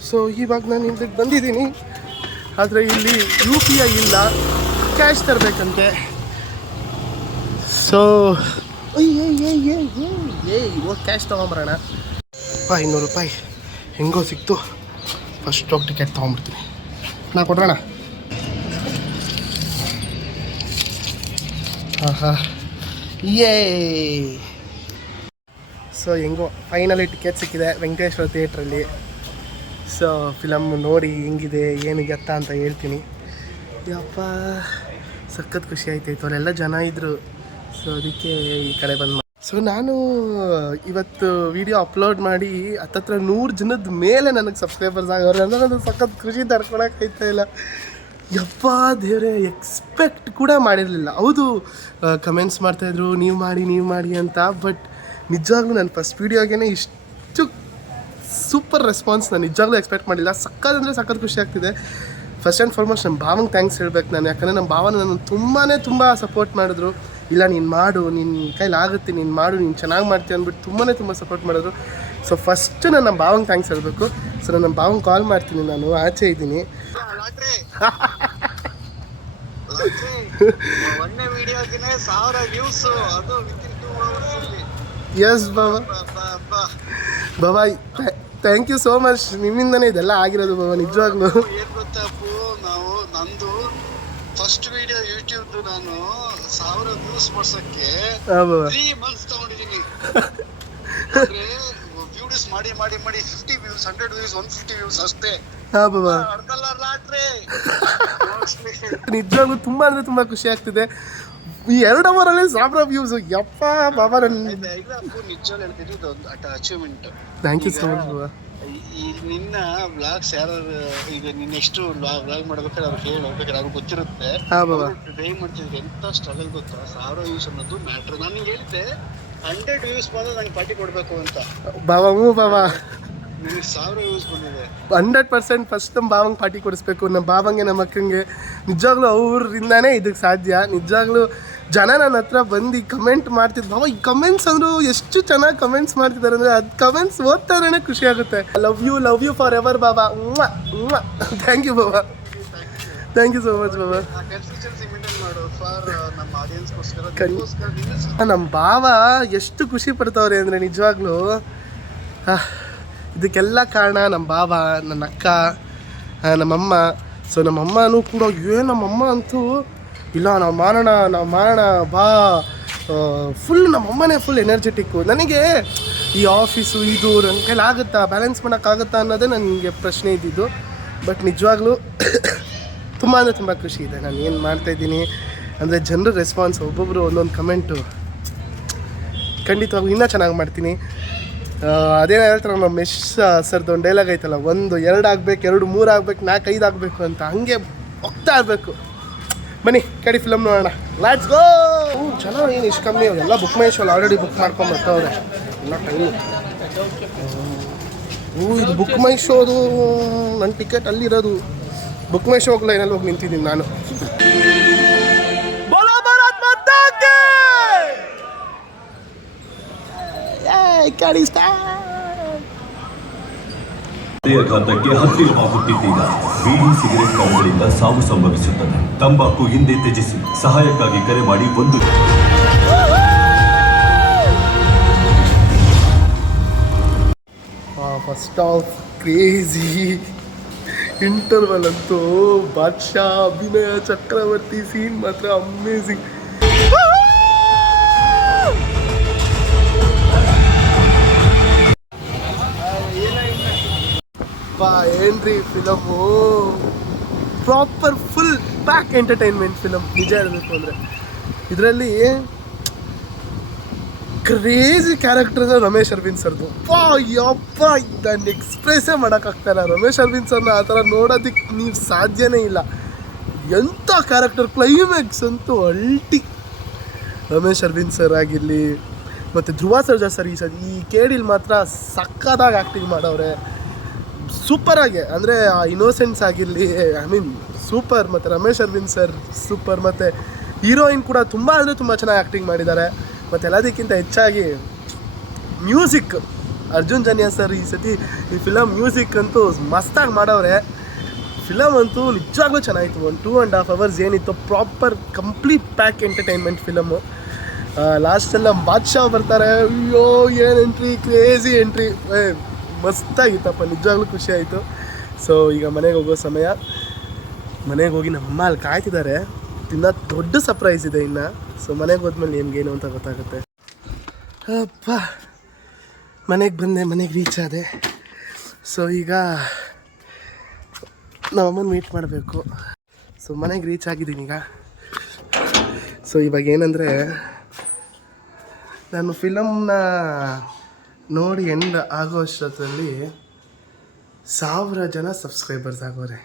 ಸೊ ಇವಾಗ ನಾನು ಇಲ್ಲಿಗೆ ಬಂದಿದ್ದೀನಿ. ಆದರೆ ಇಲ್ಲಿ UPI ಇಲ್ಲ, ಕ್ಯಾಶ್ ತರಬೇಕಂತೆ. ಸೊ ಹೋಗಿ ಕ್ಯಾಶ್ ತೊಗೊಂಬರೋಣ. 500 ರೂಪಾಯಿ ಹೆಂಗೋ ಸಿಕ್ತು. ಫಸ್ಟ್ ಹೋಗಿ ಟಿಕೆಟ್ ತೊಗೊಂಬಿಡ್ತೀನಿ. ನಾ ಕೊಡ್ರೋಣ. ಸೊ ಹೆಂಗೋ ಫೈನಲಿ ಟಿಕೆಟ್ ಸಿಕ್ಕಿದೆ ವೆಂಕಟೇಶ್ವರ ಥಿಯೇಟ್ರಲ್ಲಿ. ಸೊ ಫಿಲಮ್ ನೋಡಿ ಹೆಂಗಿದೆ ಏನು ಎತ್ತ ಅಂತ ಹೇಳ್ತೀನಿ. ಯಪ್ಪ ಸಖತ್ ಖುಷಿ ಆಯ್ತಾಯಿತ್ತು. ಅವರೆಲ್ಲ ಜನ ಇದ್ದರು. ಸೊ ಅದಕ್ಕೆ ಈ ಕಡೆ ಬಂದು. ಸೊ ನಾನು ಇವತ್ತು ವಿಡಿಯೋ ಅಪ್ಲೋಡ್ ಮಾಡಿ ಹತ್ತತ್ರ 100 ಜನದ ಮೇಲೆ ನನಗೆ ಸಬ್ಸ್ಕ್ರೈಬರ್ಸ್ ಆಗೋರು. ಅಂದರೆ ನನಗೆ ಸಖತ್ ಖುಷಿ ತಡ್ಕೊಳಕ್ಕಾಯ್ತಾ ಇಲ್ಲ. ಯಪ್ಪ ದೇವರೇ, ಎಕ್ಸ್ಪೆಕ್ಟ್ ಕೂಡ ಮಾಡಿರಲಿಲ್ಲ. ಹೌದು ಕಮೆಂಟ್ಸ್ ಮಾಡ್ತಾಯಿದ್ರು ನೀವು ಮಾಡಿ ಅಂತ. ಬಟ್ ನಿಜವಾಗ್ಲೂ ನನ್ನ ಫಸ್ಟ್ ವೀಡಿಯೋಗೇ ಇಷ್ಟು ಸೂಪರ್ ರೆಸ್ಪಾನ್ಸ್ ನಾನು ನಿಜವಾಗ್ಲೂ ಎಕ್ಸ್ಪೆಕ್ಟ್ ಮಾಡಿಲ್ಲ. ಸಖತ್ ಖುಷಿ ಆಗ್ತಿದೆ. ಫಸ್ಟ್ ಆ್ಯಂಡ್ ಫಾರ್ಮೋಸ್ಟ್ ನಮ್ಮ ಭಾವಂಗೆ ಥ್ಯಾಂಕ್ಸ್ ಹೇಳ್ಬೇಕು ನಾನು. ಯಾಕಂದರೆ ನಮ್ಮ ಭಾವನ ನನ್ನ ತುಂಬ ಸಪೋರ್ಟ್ ಮಾಡಿದ್ರು. ಇಲ್ಲ ನೀನು ಮಾಡು, ನಿನ್ನ ಕೈಲಾಗುತ್ತೆ, ನೀನು ಮಾಡು, ನೀನು ಚೆನ್ನಾಗಿ ಮಾಡ್ತೀಯ ಅಂದ್ಬಿಟ್ಟು ತುಂಬ ಸಪೋರ್ಟ್ ಮಾಡಿದ್ರು. ಸೊ ಫಸ್ಟ್ ನಾನು ನಮ್ಮ ಭಾವಂಗೆ ಥ್ಯಾಂಕ್ಸ್ ಹೇಳಬೇಕು. ಸೊ ನಾನು ನಮ್ಮ ಭಾವಂಗೆ ಕಾಲ್ ಮಾಡ್ತೀನಿ, ನಾನು ಆಚೆ ಇದ್ದೀನಿ. ಲಾಟ್ರಿ ಒಂದೇ ವಿಡಿಯೋಗೆ 1000 ವ್ಯೂಸ್, ಅದು ವಿತಿನ್ 2 hours ಅಲ್ಲಿ. ಎಸ್ ಬಾಬಾ, ಬಾಬಾ ಥ್ಯಾಂಕ್ ಯು ಸೋ ಮಚ್. ನಿಮ್ಮಿಂದನೇ ಇದೆಲ್ಲ ಆಗಿರೋದು ಬಾಬಾ, ನಿಜವಾಗ್ಲೂ. ಏನ್ ಗೊತ್ತಪ್ಪು, ನಂದು ಫಸ್ಟ್ ವಿಡಿಯೋ ಯೂಟ್ಯೂಬ್ ನಾನು 1000 ವ್ಯೂಸ್ ಮಾಡ್ಸಕ್ಕೆ 3 months ತಗೊಂಡಿದ್ದೀನಿ. ವ್ಯೂಸ್ ಮಾಡಿ 50 ವ್ಯೂಸ್, 100 ವ್ಯೂಸ್, 150 ವ್ಯೂಸ್ ಅಷ್ಟೇ. ನಿಜವಾಗ್ಲೂ ತುಂಬಾ ಅಂದ್ರೆ ತುಂಬಾ ಖುಷಿ ಆಗ್ತಿದೆ. ಈ 2 ಅವರಲ್ಲಿ 1000 ವ್ಯೂಸ್, ಯಪ್ಪ ಬಾಬಾ. ನಿಜವಾಗ್ಲೂ ಹೇಳ್ತೀನಿ, ಇದು ಒಂದು achievement. Thank you so much ಬಾಬಾ. ಈಗ ನಿನ್ನ ವ್ಲಾಗ್ಸ್ ಯಾರು ಈಗ ನೀನ್ ನೆಕ್ಸ್ಟ್ ವ್ಲಾಗ್ ಮಾಡ್ಬೇಕಾದ್ರೆ ಅವ್ರಿಗೆ ಹೇಳ್ಬೇಕಾದ್ರೆ ಅವ್ರಿಗೆ ಗೊತ್ತಿರುತ್ತೆ. ಟ್ರೈ ಮಾಡ್ತಿದ್ರೆ ಎಂತ ಸ್ಟ್ರಗಲ್ ಗೊತ್ತಾ. 1000 ವ್ಯೂಸ್ ಅನ್ನೋದು ಮ್ಯಾಟ್ರ್. ನಾನು ಹೇಳಿದ್ದೆ 100 ವ್ಯೂಸ್ ಬಂದ್ರೆ ನಂಗೆ ಪಾರ್ಟಿ ಕೊಡ್ಬೇಕು ಅಂತ ಬಾಬಾ. ಬಾಬಾ ನಿನಗೆ 1000 ವ್ಯೂಸ್ ಬಂದಿದೆ. 100% ಫಸ್ಟ್ ನಮ್ಮ ಭಾವಂಗೆ ಪಾರ್ಟಿ ಕೊಡಿಸ್ಬೇಕು. ನಮ್ಮ ಭಾವಂಗೆ, ನಮ್ಮ ಅಕ್ಕಂಗೆ. ನಿಜವಾಗ್ಲೂ ಅವ್ರಿಂದಾನೇ ಇದಕ್ಕೆ ಸಾಧ್ಯ. ನಿಜವಾಗ್ಲೂ ಜನ ನನ್ನ ಹತ್ರ ಬಂದು ಕಮೆಂಟ್ ಮಾಡ್ತಿದ್ದು, ಬಾಬಾ ಈ ಕಮೆಂಟ್ಸ್ ಅಂದರು ಎಷ್ಟು ಚೆನ್ನಾಗಿ ಕಮೆಂಟ್ಸ್ ಮಾಡ್ತಿದ್ದಾರೆ ಅಂದರೆ, ಅದು ಕಮೆಂಟ್ಸ್ ಓದ್ತಾರೇ ಖುಷಿ ಆಗುತ್ತೆ. ಲವ್ ಯು ಫಾರ್ ಎವರ್ ಬಾಬಾ. ಥ್ಯಾಂಕ್ ಯು ಬಾಬಾ, ಥ್ಯಾಂಕ್ ಯು ಸೋ ಮಚ್ ಬಾಬಾ. ನಮ್ಮ ಭಾವ ಎಷ್ಟು ಖುಷಿ ಪಡ್ತವ್ರೆ ಅಂದರೆ ನಿಜವಾಗ್ಲೂ ಇದಕ್ಕೆಲ್ಲ ಕಾರಣ ನಮ್ಮ ಭಾವ, ನನ್ನ ಅಕ್ಕ, ನಮ್ಮಮ್ಮ. ಸೊ ನಮ್ಮಮ್ಮನೂ ಕೂಡ ನಮ್ಮಮ್ಮ ಅಂತೂ ಇಲ್ಲ ನಾವು ಮಾಡೋಣ ಬಾ, ಫುಲ್ ನಮ್ಮಮ್ಮನೇ ಫುಲ್ ಎನರ್ಜೆಟಿಕ್ಕು. ನನಗೆ ಈ ಆಫೀಸು ಇದು ನನ್ನ ಕೈಲಿ ಆಗುತ್ತಾ, ಬ್ಯಾಲೆನ್ಸ್ ಮಾಡೋಕ್ಕಾಗುತ್ತಾ ಅನ್ನೋದೇ ನನಗೆ ಪ್ರಶ್ನೆ ಇದ್ದಿದ್ದು. ಬಟ್ ನಿಜವಾಗ್ಲೂ ತುಂಬ ಅಂದರೆ ತುಂಬ ಖುಷಿ ಇದೆ. ನಾನು ಏನು ಮಾಡ್ತಾಯಿದ್ದೀನಿ ಅಂದರೆ ಜನರ ರೆಸ್ಪಾನ್ಸ್, ಒಬ್ಬೊಬ್ಬರು ಒಂದೊಂದು ಕಮೆಂಟು, ಖಂಡಿತವಾಗೂ ಇನ್ನೂ ಚೆನ್ನಾಗಿ ಮಾಡ್ತೀನಿ. ಅದೇನು ಹೇಳ್ತಾರೆ ನಮ್ಮ ಮೆಶ್ ಸರ್ದು ಒಂದು ಡೈಲಾಗ್ ಐತಲ್ಲ, 1 2 ಆಗಬೇಕು, 2 3 ಆಗಬೇಕು, 4 5 ಆಗಬೇಕು ಅಂತ, ಹಂಗೆ ಹೋಗ್ತಾ ಇರಬೇಕು. ಬನ್ನಿ ಕಡಿ ಫಿಲಮ್ ನೋಡೋಣ, ಲೆಟ್ಸ್ ಗೋ. ಜನ ಏನು ಇಷ್ಟು ಕಮ್ಮಿ, ಎಲ್ಲ ಬುಕ್ ಮೈ ಶೋಲ್ಲಿ ಆಲ್ರೆಡಿ ಬುಕ್ ಮಾಡ್ಕೊಂಡು ಬರ್ತಾವ್ರೆ ಎಲ್ಲ ಟೈಮು. ಇದು ಬುಕ್ ಮೈ ಶೋದು, ನನ್ನ ಟಿಕೆಟ್ ಅಲ್ಲಿರೋದು. ಬುಕ್ ಮೈ ಶೋಗೆ ಲೈನಲ್ಲಿ ಹೋಗಿ ನಿಂತಿದ್ದೀನಿ ನಾನು. ಹೃದಯಾಘಾತಕ್ಕೆ ಹತ್ತಿರವಾಗುತ್ತಿದ್ದೀಗ. ಬೀಡಿ ಸಿಗರೆಟ್ ಕರಗಳಿಂದ ಸಾವು ಸಂಭವಿಸುತ್ತದೆ. ತಂಬಾಕು ಹಿಂದೆ ತ್ಯಜಿಸಿ. ಸಹಾಯಕ್ಕಾಗಿ ಕರೆ ಮಾಡಿ 1. ಫಸ್ಟ್ ಆಫ್ ಕ್ರೇಜಿ ಇಂಟರ್ವಲ್ ಅಂತೂ ಬಾದ್ಶಾ ಅಭಿನಯ ಚಕ್ರವರ್ತಿ ಸೀನ್ ಮಾತ್ರ ಅಮೇಝಿಂಗ್. ಏನ್ರಿ film, proper full pack entertainment film. ನಿಜ ಹೇಳಬೇಕು ಅಂದರೆ ಇದರಲ್ಲಿ ಕ್ರೇಜಿ ಕ್ಯಾರೆಕ್ಟರ್ ಅಂದರೆ ರಮೇಶ್ ಅರವಿಂದ್ ಸರ್ದು. ಯಪ್ಪ ನಾನು ಎಕ್ಸ್ಪ್ರೆಸ್ಸೇ ಮಾಡೋಕ್ಕಾಗ್ತಾಯಿಲ್ಲ. ರಮೇಶ್ ಅರವಿಂದ್ ಸರ್ನ ಆ ಥರ ನೋಡೋದಕ್ಕೆ ನೀವು ಸಾಧ್ಯನೇ ಇಲ್ಲ. ಎಂಥ ಕ್ಯಾರೆಕ್ಟರ್, ಕ್ಲೈಮ್ಯಾಕ್ಸ್ ಅಂತೂ ಅಲ್ಟಿ. ರಮೇಶ್ ಅರವಿಂದ್ ಸರ್ ಆಗಿರಲಿ, ಮತ್ತು ಧ್ರುವ ಸರ್ಜಾ ಸರ್ ಈ ಕೇಡಿಲಿ ಮಾತ್ರ ಸಕ್ಕತ್ತಾಗಿ ಆ್ಯಕ್ಟಿಂಗ್ ಮಾಡವ್ರೆ, ಸೂಪರಾಗೆ. ಅಂದರೆ ಆ ಇನ್ನೋಸೆನ್ಸ್ ಆಗಿರಲಿ, ಐ ಮೀನ್ ಸೂಪರ್. ಮತ್ತು ರಮೇಶ್ ಅರವಿಂದ್ ಸರ್ ಸೂಪರ್. ಮತ್ತು ಹೀರೋಯಿನ್ ಕೂಡ ತುಂಬ ಅಂದರೆ ತುಂಬ ಚೆನ್ನಾಗಿ ಆ್ಯಕ್ಟಿಂಗ್ ಮಾಡಿದ್ದಾರೆ. ಮತ್ತು ಎಲ್ಲದಕ್ಕಿಂತ ಹೆಚ್ಚಾಗಿ ಮ್ಯೂಸಿಕ್, ಅರ್ಜುನ್ ಜನ್ಯ ಸರ್ ಈ ಸತಿ ಈ ಫಿಲಮ್ ಮ್ಯೂಸಿಕ್ ಅಂತೂ ಮಸ್ತಾಗಿ ಮಾಡವ್ರೆ. ಫಿಲಮ್ ಅಂತೂ ನಿಜವಾಗ್ಲೂ ಚೆನ್ನಾಗಿತ್ತು. 1 2.5 hours ಏನಿತ್ತು, proper complete pack entertainment film. ಲಾಸ್ಟೆಲ್ಲ ಬಾದ್ಶಾ ಬರ್ತಾರೆ, ಅಯ್ಯೋ ಏನು ಎಂಟ್ರಿ, ಕ್ರೇಜಿ ಎಂಟ್ರಿ, ಮಸ್ತಾಗಿತ್ತಪ್ಪ. ನಿಜವಾಗ್ಲೂ ಖುಷಿ ಆಯಿತು. ಸೊ ಈಗ ಮನೆಗೆ ಹೋಗೋ ಸಮಯ. ಮನೆಗೆ ಹೋಗಿ ನಮ್ಮಮ್ಮ ಅಲ್ಲಿ ಕಾಯ್ತಿದ್ದಾರೆ. ಇನ್ನೂ ದೊಡ್ಡ ಸರ್ಪ್ರೈಸ್ ಇದೆ ಇನ್ನು. ಸೊ ಮನೆಗೆ ಹೋದ್ಮೇಲೆ ನಿಮ್ಗೇನು ಅಂತ ಗೊತ್ತಾಗುತ್ತೆ. ಅಪ್ಪ ಮನೆಗೆ ಬಂದೆ, ಮನೆಗೆ ರೀಚ್ ಆದೆ. ಸೊ ಈಗ ನಮ್ಮಮ್ಮನ ಮೀಟ್ ಮಾಡಬೇಕು. ಸೊ ಮನೆಗೆ ರೀಚ್ ಆಗಿದ್ದೀನಿ ಈಗ. ಸೊ ಇವಾಗ ಏನಂದರೆ, ನಾನು ಫಿಲಮ್ನ ನೋಡಿ ಎಂಡ್ ಆಗೋ ಅಷ್ಟೊತ್ತಲ್ಲಿ 1000 ಜನ ಸಬ್ಸ್ಕ್ರೈಬರ್ಸ್ ಆಗೋರೆ.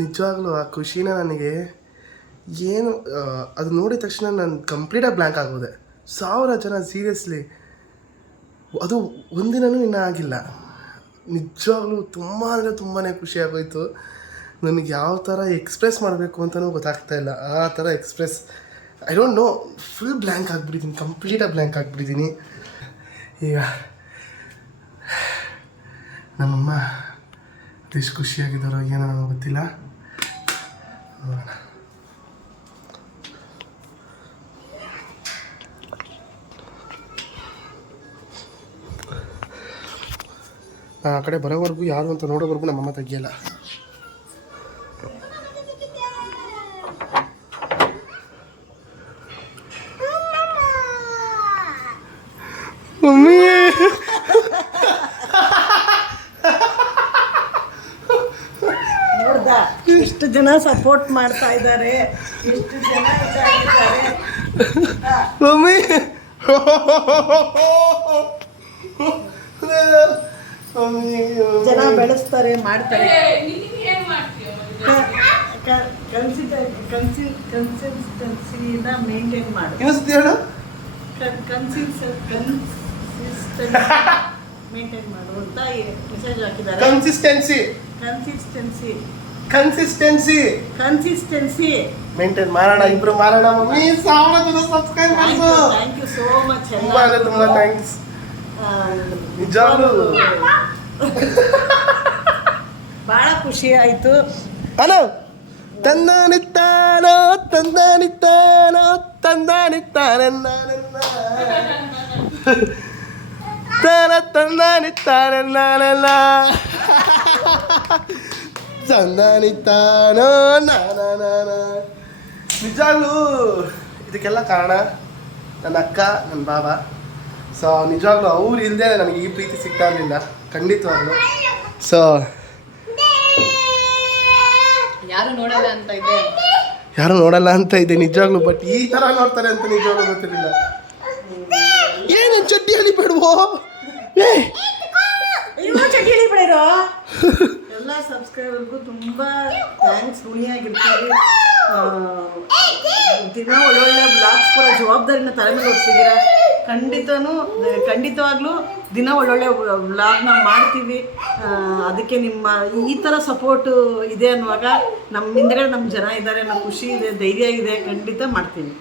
ನಿಜವಾಗ್ಲೂ ಆ ಖುಷಿನ ನನಗೆ ಏನು, ಅದು ನೋಡಿದ ತಕ್ಷಣ ನಾನು ಕಂಪ್ಲೀಟಾಗಿ ಬ್ಲ್ಯಾಂಕ್ ಆಗೋದೆ. 1000 ಜನ, ಸೀರಿಯಸ್ಲಿ ಅದು ಒಂದಿನವೂ ಇನ್ನೂ ಆಗಿಲ್ಲ. ನಿಜವಾಗ್ಲೂ ತುಂಬ ಅಂದರೆ ತುಂಬಾ ಖುಷಿ ಆಗೋಯಿತು. ನನಗೆ ಯಾವ ಥರ ಎಕ್ಸ್ಪ್ರೆಸ್ ಮಾಡಬೇಕು ಅಂತಲೂ ಗೊತ್ತಾಗ್ತಾಯಿಲ್ಲ. ಆ ಥರ express, I don't know, full blank ಆಗಿಬಿಟ್ಟಿದ್ದೀನಿ, ಕಂಪ್ಲೀಟಾಗಿ ಬ್ಲ್ಯಾಂಕ್ ಆಗಿಬಿಟ್ಟಿದ್ದೀನಿ. ಈಗ ನಮ್ಮಮ್ಮ ಅದೆಷ್ಟು ಖುಷಿಯಾಗಿದ್ದಾರೋ ಏನೋ ನನಗೆ ಗೊತ್ತಿಲ್ಲ. ನೋಡೋಣ. ಆ ಕಡೆ ಬರೋವರೆಗೂ ಯಾರು ಅಂತ ನೋಡೋವರೆಗೂ ನಮ್ಮಮ್ಮ ತೆಗಿಯಲ್ಲ. ಮಮ್ಮಿ ನೋಡ್ದ ಎಷ್ಟು ಜನ ಸಪೋರ್ಟ್ ಮಾಡ್ತಾ ಇದ್ದಾರೆ, ಎಷ್ಟು ಜನ ಇದ್ದಾರೆ. ಮಮ್ಮಿ ಜನ ಬೆಳೆಸ್ತಾರೆ, ಮಾಡ್ತಾರೆ. ಕನ್ಸಿಸ್ಟೆನ್ಸಿನ ಮೇಂಟೈನ್ ಮಾಡು. ಇನ್ನೊಂದ್ಸತಿ ಹೇಳು. ಮೇಂಟೈನ್ ಮಾಡು ಅಂತ ಮೆಸೇಜ್ ಹಾಕಿದ್ದಾರೆ. ಕನ್ಸಿಸ್ಟೆನ್ಸಿ ಮೇಂಟೈನ್ ಮಾಡೋಣ, ಇಬ್ರು ಮಾಡೋಣ. Mummy 1000 subscribers. Thank you so much. ತುಂಬಾ ಥ್ಯಾಂಕ್ಸ್. ನಿಜವಾಗ್ಲೂ ಬಹಳ ಖುಷಿ ಆಯ್ತು. ಹಲೋ ತಂದಾನಿತ್ತಾನೋ ತಂದಾನಿತ್ತಾನೋ ತಂದಾನಿತ್ತಾನೆ ತಂದಾನಿತ್ತಾನೆ ತಂದಾನಿತ್ತಾನೋ ನಾನ. ನಿಜವಾಗ್ಲೂ ಇದಕ್ಕೆಲ್ಲ ಕಾರಣ ನನ್ನ ಅಕ್ಕ, ನನ್ನ ಬಾಬಾ. ಸೊ ನಿಜವಾಗ್ಲೂ ಅವ್ರು ಇಲ್ಲದೆ ನನಗೆ ಈ ಪ್ರೀತಿ ಸಿಗ್ತಾ ಇರಲಿಲ್ಲ ಖಂಡಿತವಾಗ್ಲೂ. ಸೊ ಯಾರು ನೋಡಲ್ಲ ಅಂತ ಇದೆ ನಿಜವಾಗ್ಲೂ. ಬಟ್ ಈ ಥರ ನೋಡ್ತಾರೆ ಅಂತ ನಿಜವಾಗ್ಲೂ ಗೊತ್ತಿರಲಿಲ್ಲ. ಏನು ಚಡ್ಡಿ ಅಲಿಬೇಡ್ವೋ. ಎಲ್ಲ ಸಬ್ಸ್ಕ್ರೈಬರ್ಗೂ ತುಂಬ ಥ್ಯಾಂಕ್ಸ್, ಋಣಿಯಾಗಿರ್ತೀವಿ. ದಿನ ಒಳ್ಳೊಳ್ಳೆ ಬ್ಲಾಗ್ಸ್ ಕೂಡ ಜವಾಬ್ದಾರಿನ ತಲೆ ಮೇಲೆ ಹೊರಿಸಿದ್ದೀರಾ. ಖಂಡಿತವಾಗ್ಲೂ ದಿನ ಒಳ್ಳೊಳ್ಳೆ ವ್ಲಾಗ್ನ ಮಾಡ್ತೀವಿ. ಅದಕ್ಕೆ ನಿಮ್ಮ ಈ ಥರ ಸಪೋರ್ಟು ಇದೆ ಅನ್ನುವಾಗ ನಮ್ಮ ಹಿಂದ್ಗಡೆ ನಮ್ಮ ಜನ ಇದ್ದಾರೆ, ನಮ್ಮ ಖುಷಿ ಇದೆ, ಧೈರ್ಯ ಇದೆ. ಖಂಡಿತ ಮಾಡ್ತೀವಿ.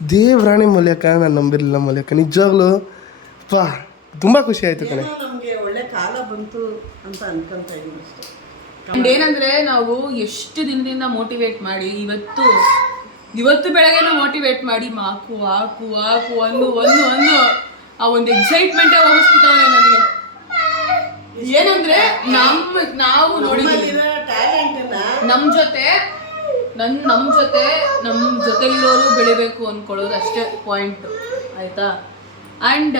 ದೇವರಾಣಿ ಮೂಲಕ ನಾನು ನಂಬಿರಲಿಲ್ಲ ಮೂಲಕ. ನಿಜವಾಗ್ಲೂ ಪಾ ತುಂಬ ಖುಷಿ ಆಯಿತು ಕಣೆ. ನಮಗೆ ಒಳ್ಳೆ ಕಾಲ ಬಂತು ಅಂತ ಅನ್ಕೊಂತ ಇದ್ದೀವಿ ಅಷ್ಟೇ. ಏನಂದ್ರೆ ನಾವು ಎಷ್ಟು ದಿನದಿಂದ ಮೋಟಿವೇಟ್ ಮಾಡಿ ಇವತ್ತು ಬೆಳಗ್ಗೆನೂ ಮೋಟಿವೇಟ್ ಮಾಡಿ ಹಾಕು ಹಾಕು ಹಾಕು ಒಂದು ಆ ಒಂದು ಎಕ್ಸೈಟ್ಮೆಂಟೇ ಹೋಗಿಸ್ಬಿಟ್ಟವ್ರೆ ನನಗೆ. ಏನಂದ್ರೆ ನಾವು ನೋಡಿದ್ದೀವಿ ನಮ್ಮ ಜೊತೆಲಿರೋರು ಬೆಳಿಬೇಕು ಅನ್ಕೊಳ್ಳೋದು ಅಷ್ಟೇ ಪಾಯಿಂಟ್, ಆಯ್ತಾ. ಆ್ಯಂಡ್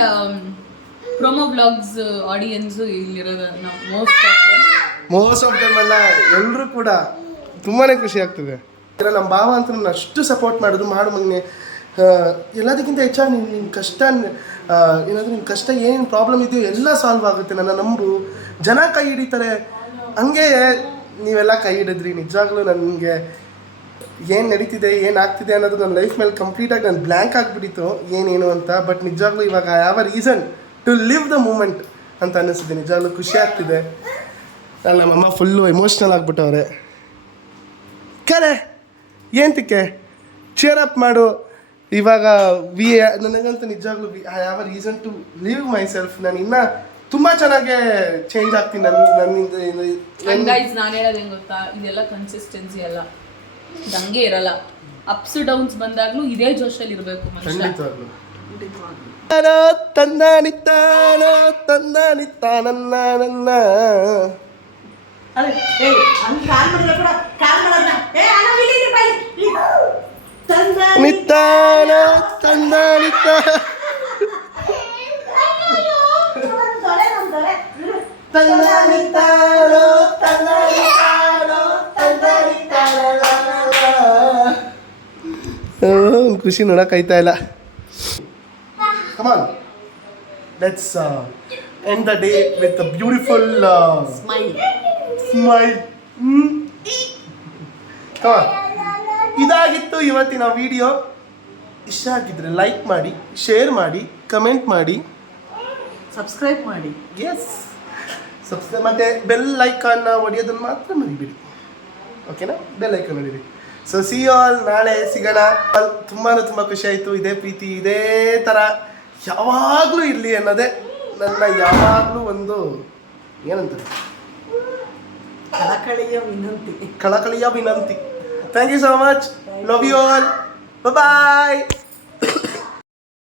ಪ್ರೊಮೋ ಬ್ಲಾಗ್ಸ್ ಆಡಿಯನ್ಸು ಇಲ್ಲಿರೋದು ನಾವು ಮೋಸ್ಟ್ ಆಫ್ ದಮ್ ಅಲ್ಲ, ಎಲ್ಲರೂ ಕೂಡ ತುಂಬಾ ಖುಷಿ ಆಗ್ತದೆ. ನಮ್ಮ ಭಾವ ಅಂತ ನನ್ನ ಅಷ್ಟು ಸಪೋರ್ಟ್ ಮಾಡೋದು, ಮಾಡು ಮಗನೆ, ಎಲ್ಲದಕ್ಕಿಂತ ಹೆಚ್ಚಾಗಿ ನಿನ್ನ ಕಷ್ಟ ಏನಾದರೂ ನಿಮ್ಮ ಕಷ್ಟ ಏನು ಪ್ರಾಬ್ಲಮ್ ಇದೆಯೋ ಎಲ್ಲ ಸಾಲ್ವ್ ಆಗುತ್ತೆ, ನನ್ನ ನಂಬು, ಜನ ಕೈ ಹಿಡಿತಾರೆ. ಹಂಗೆ ನೀವೆಲ್ಲ ಕೈ ಹಿಡಿದ್ರಿ. ನಿಜವಾಗ್ಲೂ ನನಗೆ ಏನು ನಡೀತಿದೆ ಏನಾಗ್ತಿದೆ ಅನ್ನೋದು ನನ್ನ ಲೈಫ್ ಮೇಲೆ ಕಂಪ್ಲೀಟಾಗಿ ನಾನು ಬ್ಲ್ಯಾಂಕ್ ಆಗಿಬಿಟ್ಟಿತ್ತು ಏನೇನು ಅಂತ. ಬಟ್ ನಿಜವಾಗ್ಲೂ ಇವಾಗ I have a reason to live the moment ಅಂತ ಅನ್ನಿಸ್ತಿದೆ. ನಿಜವಾಗ್ಲೂ ಖುಷಿ ಆಗ್ತಿದೆ. ನಮ್ಮಮ್ಮ ಫುಲ್ಲು ಎಮೋಷ್ನಲ್ ಆಗಿಬಿಟ್ಟವ್ರೆ. ಕರೆ ಏನಕ್ಕೆ ಚೇರ್ ಅಪ್ ಮಾಡು. ಇವಾಗ ನನಗಂತೂ ನಿಜವಾಗ್ಲೂ I have a reason to live myself. ನಾನು ಇನ್ನೂ ತುಂಬ ಚೆನ್ನಾಗೇ ಚೇಂಜ್ ಆಗ್ತೀನಿ ನನ್ನಿಂದ. ನಾನು ಹೇಳೋದು ಹೆಂಗೆ ಗೊತ್ತಾ, ಇದೆಲ್ಲ ಕನ್ಸಿಸ್ಟೆನ್ಸಿ ಅಲ್ಲ, ಹಂಗೆ ಇರಲ್ಲ. ಅಪ್ಸ್ ಡೌನ್ಸ್ ಬಂದಾಗ್ಲೂ ಇದೇ ಜೋಶಲ್ಲಿ ಇರಬೇಕು ಮನುಷ್ಯ. ಖಂಡಿತವಾಗ್ಲೂ. ತಂದಾನಿತ್ತಾನೋ ತಂದಾನಿತ್ತಾನನ್ನ ನನ್ನ ನಿತ್ತಾನ ತಂದಾನಿತ್ತ ತಂದಾನಿತ್ತಾನೋ ತಂದಾನಿತ್ತಾನೋ ತಂದಾನಿತ್ತಾನ. ಖುಷಿ ನೋಡೋಕ್ಕಾಯ್ತಾ ಇಲ್ಲ. Come on, let's end the day with a beautiful smile. Come on. ಇದಾಗಿತ್ತು ಇವತ್ತಿನ ವಿಡಿಯೋ. ಇಷ್ಟ ಆಗಿದ್ರೆ ಲೈಕ್ ಮಾಡಿ, ಶೇರ್ ಮಾಡಿ, ಕಮೆಂಟ್ ಮಾಡಿ, ಸಬ್ಸ್ಕ್ರೈಬ್ ಮಾಡಿ. ಎಸ್ ಸಬ್ಸ್ಕ್ರೈಬ್ ಮತ್ತು ಬೆಲ್ ಐಕಾನ್ನ ಹೊಡೆಯೋದನ್ನು ಮಾತ್ರ ಮರಿಬೇಡಿ, ಓಕೆನಾ? ಬೆಲ್ ಐಕಾನ್ ಹೊಡೀರಿ. So see you all. ನಾಳೆ ಸಿಗೋಣ. ತುಂಬ ಖುಷಿ ಆಯಿತು. ಇದೇ ಪ್ರೀತಿ ಇದೇ ಥರ ಯಾವಾಗಲೂ ಇರಲಿ ಅನ್ನೋದೇ ನನ್ನ ಯಾವಾಗಲೂ ಒಂದು ಏನಂತಾರೆ ಕಳಕಳಿಯ ವಿನಂತಿ. Thank you so much. Love you all. Bye.